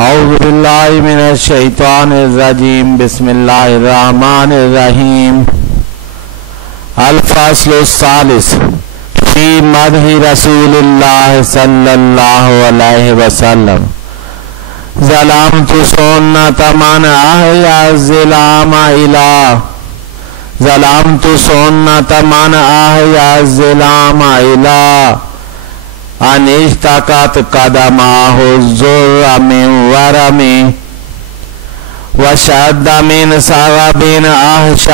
औज़ु बिल्लाहि मिनश शैतानिर रजीम बिस्मिल्लाहिर रहमानिर रहीम। अल फ़स्लुस सालिस फ़ी मदहि रसूलिल्लाह सल्लल्लाहु अलैहि वसल्लम। ज़लमतु सुन्नत मन अहया ज़िलामा इला ज़लमतु सुन्नत मन अहया ज़िलामा इला अनिश्तकत कदमाहु ज़ुर्र मिन वरमी वशद्द मिन सगबिन अहशाअहु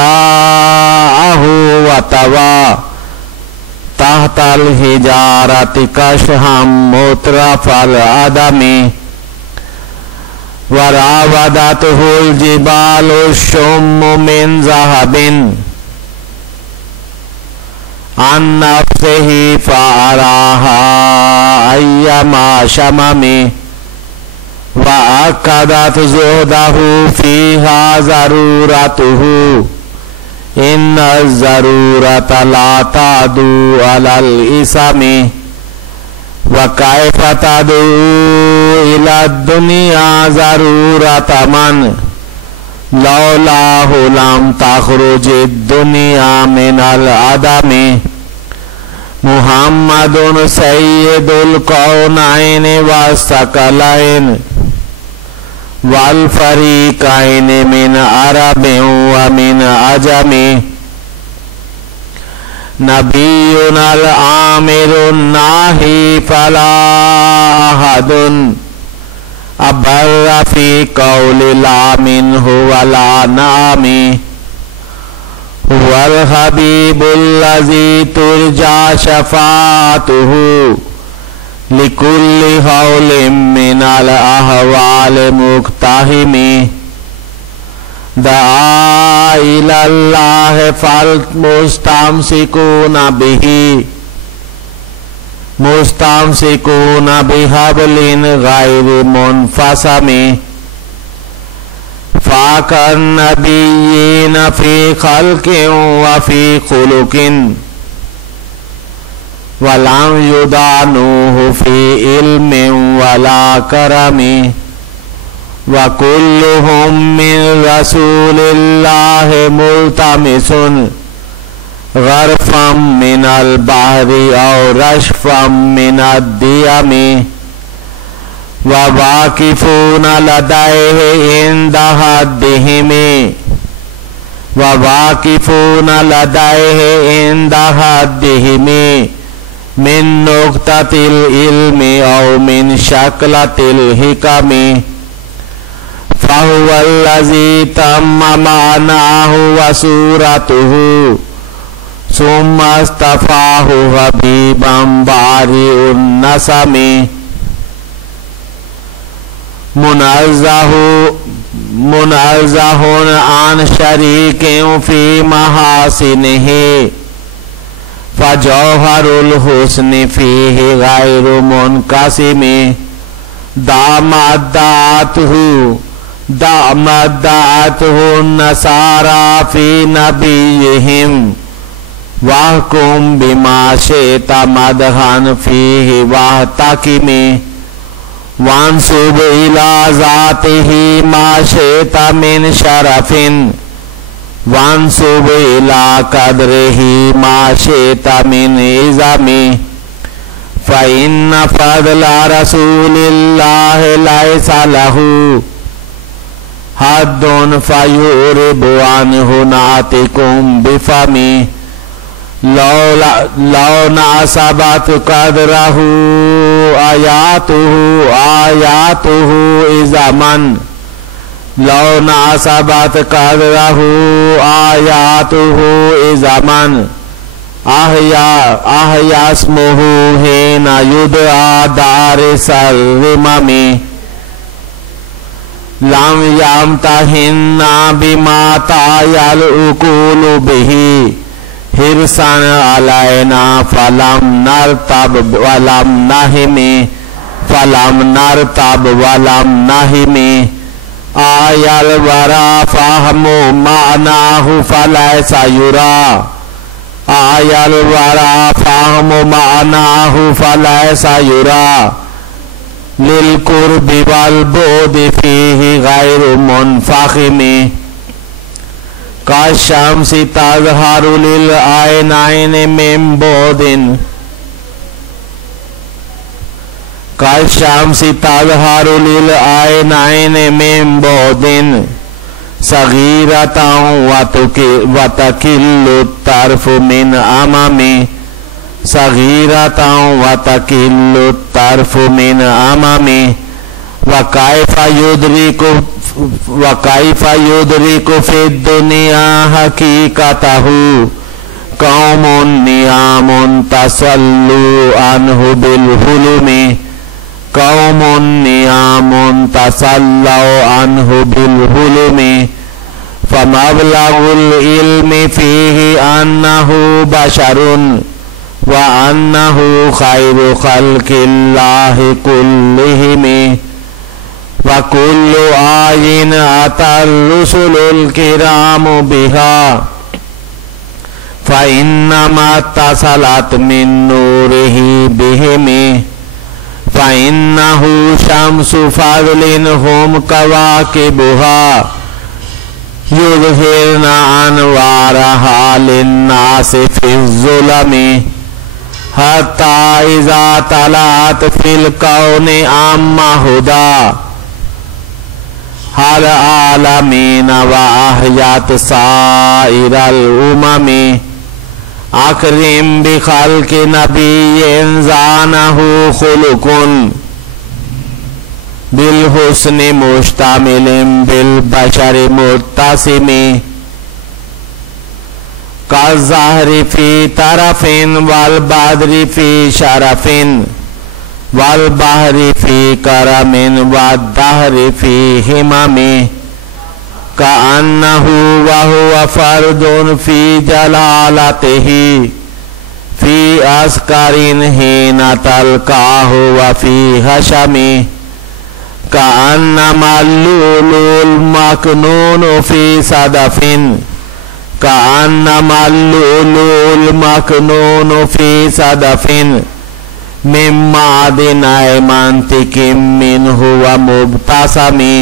वतवा तहतल हिजारति कशहम मुत्रफल अदमी वरावदतहुल जिबालु शुम्मु मिन ज़हबिन अन्नफ्सिही फ़अराहा अय्यमा शममी वअक्कदत ज़ुहदहु फ़ीहा ज़रूरतुहु इन्न ज़रूरत ला तादू अलल इसमी वकैफ़ तदू इला दुनिया ज़रूरत मन लौलाहु लम तख़रुजि दुनिया मिनल अदमी मुहम्मदुन सय्यदुल कौनैन वस्सक़लैन वल फ़रीक़ैन मिन अरबिन व मिन अजमी नबियुनल आमिरुन नाही फला अहदुन अबर्र फ़ी क़ौलि ला मिन्हु वला नामी हुवल हबीबुल्लज़ी तुरजा शफ़ाअतुहु लिकुल्लि हौलिम मिनल अहवाल मुक़्तहिमी दआ इलल्लाह फल मुस्तमसिकूना बिही मुस्तमसिकूना बिहबलिन गैरि मुनफ़समी फ़ाक़न नबिय्यीन फ़ी ख़ल्क़िन व फ़ी ख़ुलुक़िन वलम युदानूहु फ़ी इल्मिन वला करमी व कुल्लुहुम मिन रसूलिल्लाह मुल्तमिसुन ग़रफ़म मिनल बहरि औ रशफ़म मिनद दियमी व वाक़िफ़ून लदैहि इंद हद्दिहिमी व वाक़िफ़ून लदैहि इंद हद्दिहिमी मिन नुक़्ततिल इल्मि औ मिन शक्लतिल हिकमी फ़हुवल्लज़ी तम्म मानाहु व सूरतुहु सुम्मा इस्तफ़ाहु हबीबम बारिउन नसमी मुनज़्ज़हुन आन शरीकिन फ़ी महासिनिही फ़जौहरुल हुस्नि फ़ीहि गैरु मुनक़सिमी दामद्दाअतहु नसारा फ़ी नबिय्यिहिम वहकुम बिमा शि'ता मदहन फ़ीहि वहतकिमी वांसुब इला ज़ातिही मा शि'ता मिन शरफ़िन वांसुब इला क़द्रिही मा शि'ता मिन इज़मी फ़इन्न फ़ज़्ला रसूलिल्लाह लैसा लहू हद्दुन फ़युरिबु अन्हु नातिकुम बिफ़मी लौ नासबत क़द्रहु आयातुहु इज़मन लौ नासबत क़द्रहु आयातुहु इज़मन अहयास्मुहु हिना युदआ दारिसल रिममी लम यम्तहिन्ना बिमा तायल उकूलु बिही हिरसन अलैना फलम नरतब वलम नहिमी आयल वरा फ़हमु मानाहु फलैसा युरा आयल वरा फ़हमु मानाहु फलैसा युरा लिल कुर्बी वल बुदी फीही गैरु मुनफखिमी कश्शम्सी तज़हरु लिल ऐनैनि मिन बुदिन कश्शम्सी तज़हरु लिल ऐनैनि मिन बुदिन सगीरतन वतकिल्लु तर्फु मिन अममी सगीरतन वतकिल्लु तर्फु मिन अममी वकैफ़ युदरिकु फ़िद दुनिया हकीकतहु कौमुन नियामुन तसल्लु अन्हु बिल हुलुमी कौमुन नियामुन तसल्लु अन्हु बिल हुलुमी फमबलगुल इल्मि फ़ीही अन्नहु बशरुन व अन्नहु खैरु खल्क़िल्लाहि कुल्लिहिमी व कुल्लु आयिन अतर रुसुलुल किरामु बिहा फ़इन्नमा तसलत मिन नूरिही बिहिमी फ़इन्नहु शम्सु फ़ज़लिन हुम कवाकिबुहा युज़हिरना अनवारहा लिन्नासि फ़िज़्ज़ुलमी हत्ता इज़ा तलअत फ़िल कौनि अम्मा हुदा हल आलमीन व अहयत साइरल उममी अकरिम बिखल्क़ि नबिय्यिन ज़ानहु खुलुकुन बिल हुस्नि मुश्तमिलिन बिल बशरि मुत्तसिमी कज़्ज़हरि फ़ी तरफ़िन वल बद्रि फ़ी शरफ़िन वल बहरि फ़ी करमिन वद्दहरि फ़ी हिममी कअन्नहु वहुव फ़र्दुन फ़ी जलालतिही फ़ी अस्करिन हीन तल्क़ाहु व फ़ी हशमी कअन्नमल लुलुल मकनून फ़ी सदफ़िन कअन्नमल लुलुल मकनून फ़ी सदफ़िन मिन मादिन मंतिकिम मिन्हु व मुब्तसमी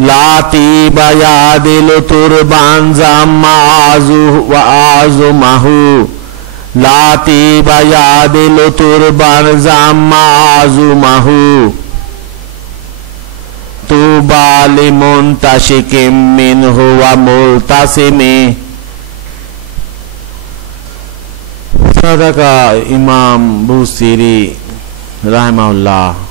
लाती बयादिल तुरबान ज़म्मा व आज़ुमहु लाती बयादिल तुरबान ज़म्मा आज़ुमहु तूबा लिमुंतशिकिम मिन्हु व मुल्तसिमी सदका इमाम बुसीरी रहमहुल्लाह।